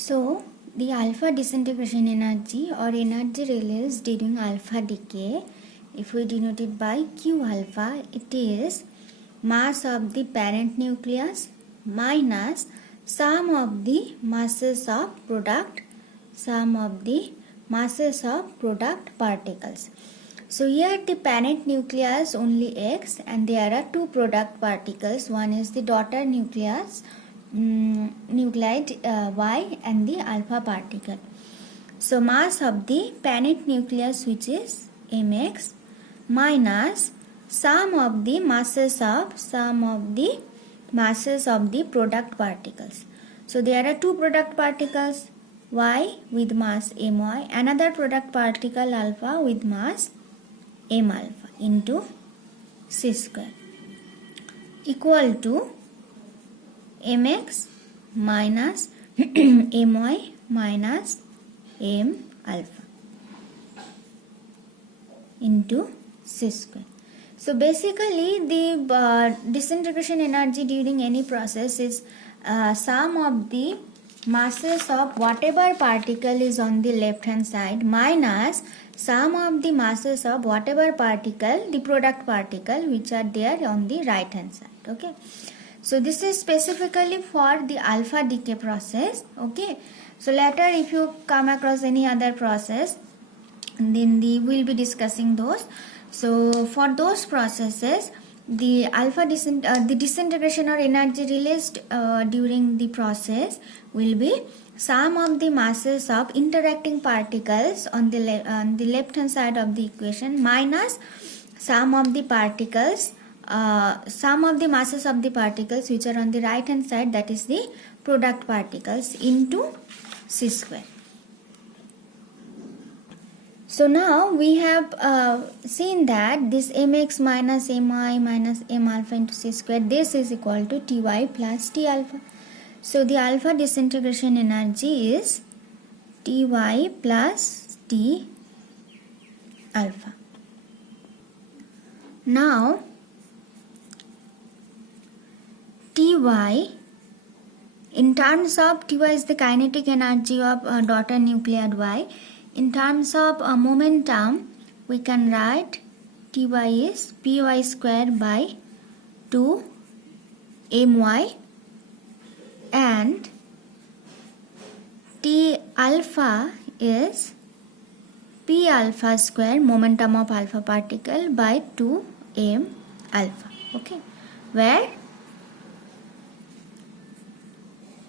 So, the alpha disintegration energy or energy released during alpha decay, if we denote it by Q alpha, it is mass of the parent nucleus minus sum of the masses of product particles. So here the parent nucleus only X and there are two product particles. One is the daughter nucleus nuclide Y and the alpha particle. So mass of the parent nucleus, which is mx, minus sum of the masses of the product particles. So there are two product particles, Y with mass my, another product particle alpha with mass m alpha into c square equal to mx minus my minus m alpha into c square. So basically the disintegration energy during any process is sum of the masses of whatever particle is on the left hand side minus sum of the masses of whatever particle, the product particle, which are there on the right hand side. Okay. So this is specifically for the alpha decay process. Okay. So later if you come across any other process, then we'll be discussing those. So for those processes, the the disintegration or energy released during the process will be sum of the masses of interacting particles on the left hand side of the equation minus sum of the particles, sum of the masses of the particles which are on the right hand side, that is the product particles, into c square. So now we have seen that this mx minus mi minus m alpha into c square, this is equal to ty plus t alpha. So the alpha disintegration energy is ty plus t alpha. Now ty, in terms of ty is the kinetic energy of daughter nuclide Y. In terms of momentum, we can write Ty is Py square by 2 My, and T alpha is P alpha square, momentum of alpha particle, by 2 M alpha. Okay, where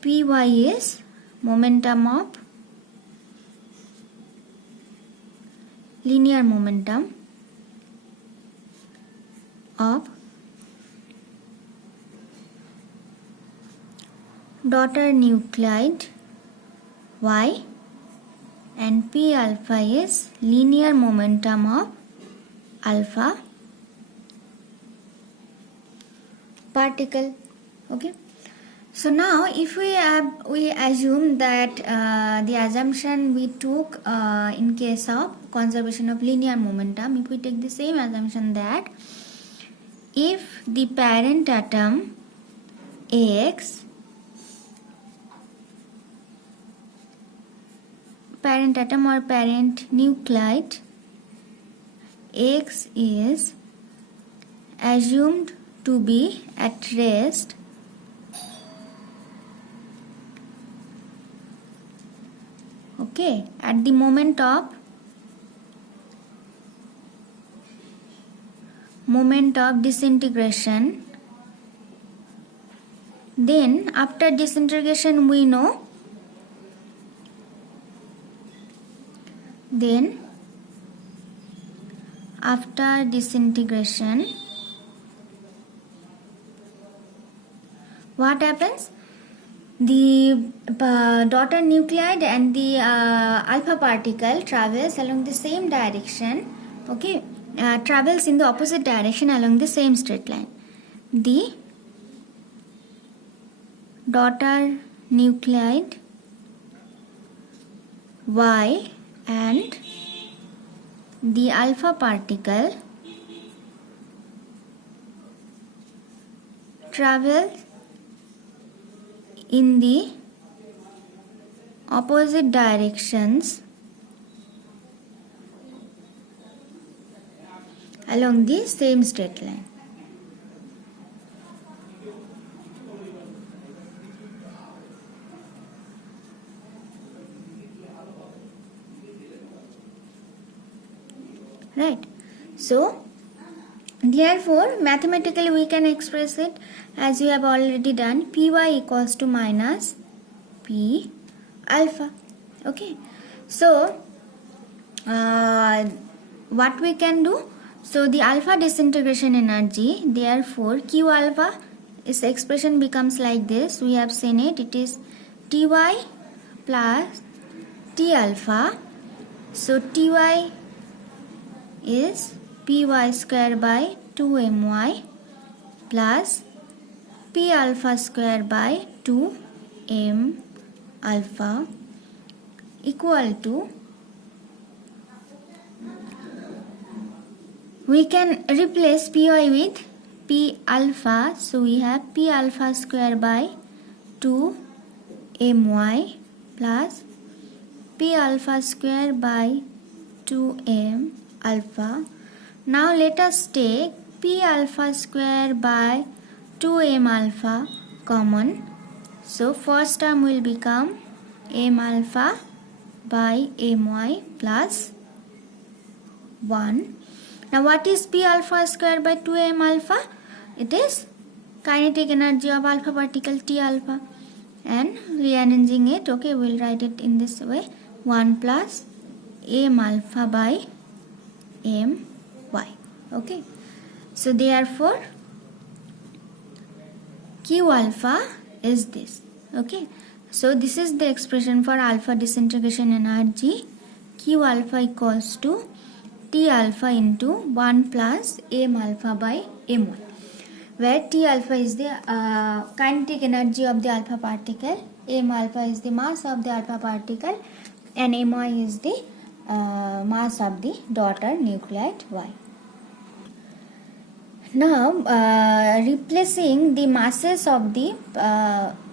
Py is momentum of linear momentum of daughter nuclide Y, and P alpha is linear momentum of alpha particle. Okay. So now if we assume that the assumption we took in case of conservation of linear momentum, if we take the same assumption that if the parent atom X, parent atom or parent nuclide X is assumed to be at rest at the moment of disintegration, then after disintegration we know, then after disintegration what happens? The daughter nuclide and the alpha particle travels along the same direction. Okay, travels in the opposite direction along the same straight line. The daughter nuclide Y and the alpha particle travel in the opposite directions along the same straight line. Right. So, therefore, mathematically we can express it as we have already done. Py equals to minus P alpha. Okay. So, what we can do? So, the alpha disintegration energy, therefore, Q alpha, its expression becomes like this. We have seen it. It is Ty plus T alpha. So, Ty is Py square by 2my plus P alpha square by 2m alpha equal to, we can replace Py with P alpha. So we have P alpha square by 2my plus P alpha square by 2m alpha. Now let us take P alpha square by 2m alpha common. So first term will become m alpha by my plus 1. Now what is P alpha square by 2m alpha? It is kinetic energy of alpha particle T alpha. And rearranging it, okay, we will write it in this way. 1 plus m alpha by my. Okay. So therefore Q alpha is this. Okay. So this is the expression for alpha disintegration energy. Q alpha equals to T alpha into 1 plus m alpha by my, where T alpha is the kinetic energy of the alpha particle, m alpha is the mass of the alpha particle, and my is the mass of the daughter nuclide Y. Now replacing the masses of the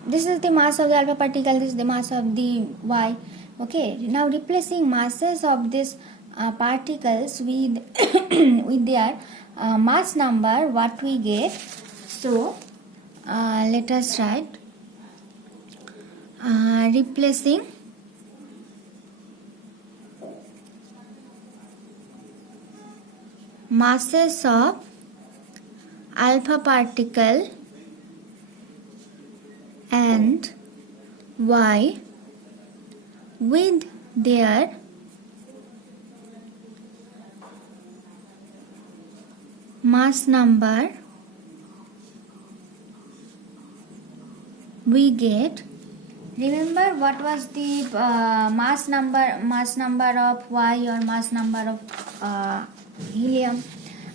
this is the mass of the alpha particle, this is the mass of the Y. Okay, now replacing masses of this particles with with their mass number, what we get. So let us write replacing masses of alpha particle and Y with their mass number, we get, remember what was the mass number of Y or mass number of helium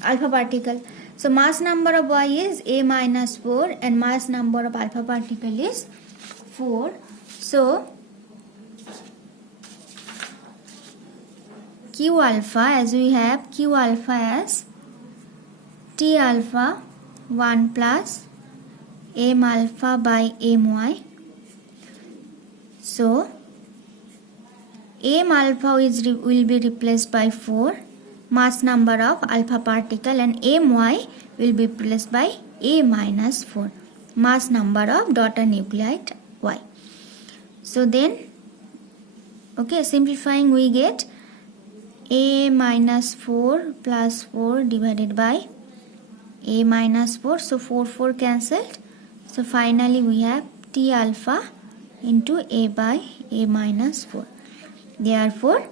alpha particle. So mass number of Y is A minus 4 and mass number of alpha particle is 4. So Q alpha, as we have Q alpha as T alpha 1 plus m alpha by my. So m alpha will be replaced by 4, mass number of alpha particle, and my will be replaced by A minus 4, mass number of daughter nuclide Y. So then, okay, simplifying, we get A minus 4 plus 4 divided by A minus 4. So 4 cancelled. So finally we have T alpha into A by A minus 4. Therefore,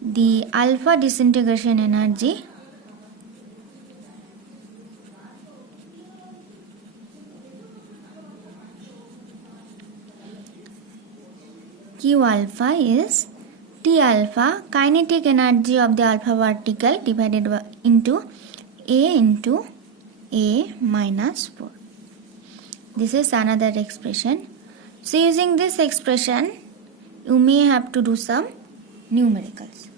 the alpha disintegration energy Q alpha is T alpha, kinetic energy of the alpha particle, divided by into A minus 4. This is another expression. So using this expression, you may have to do some numericals.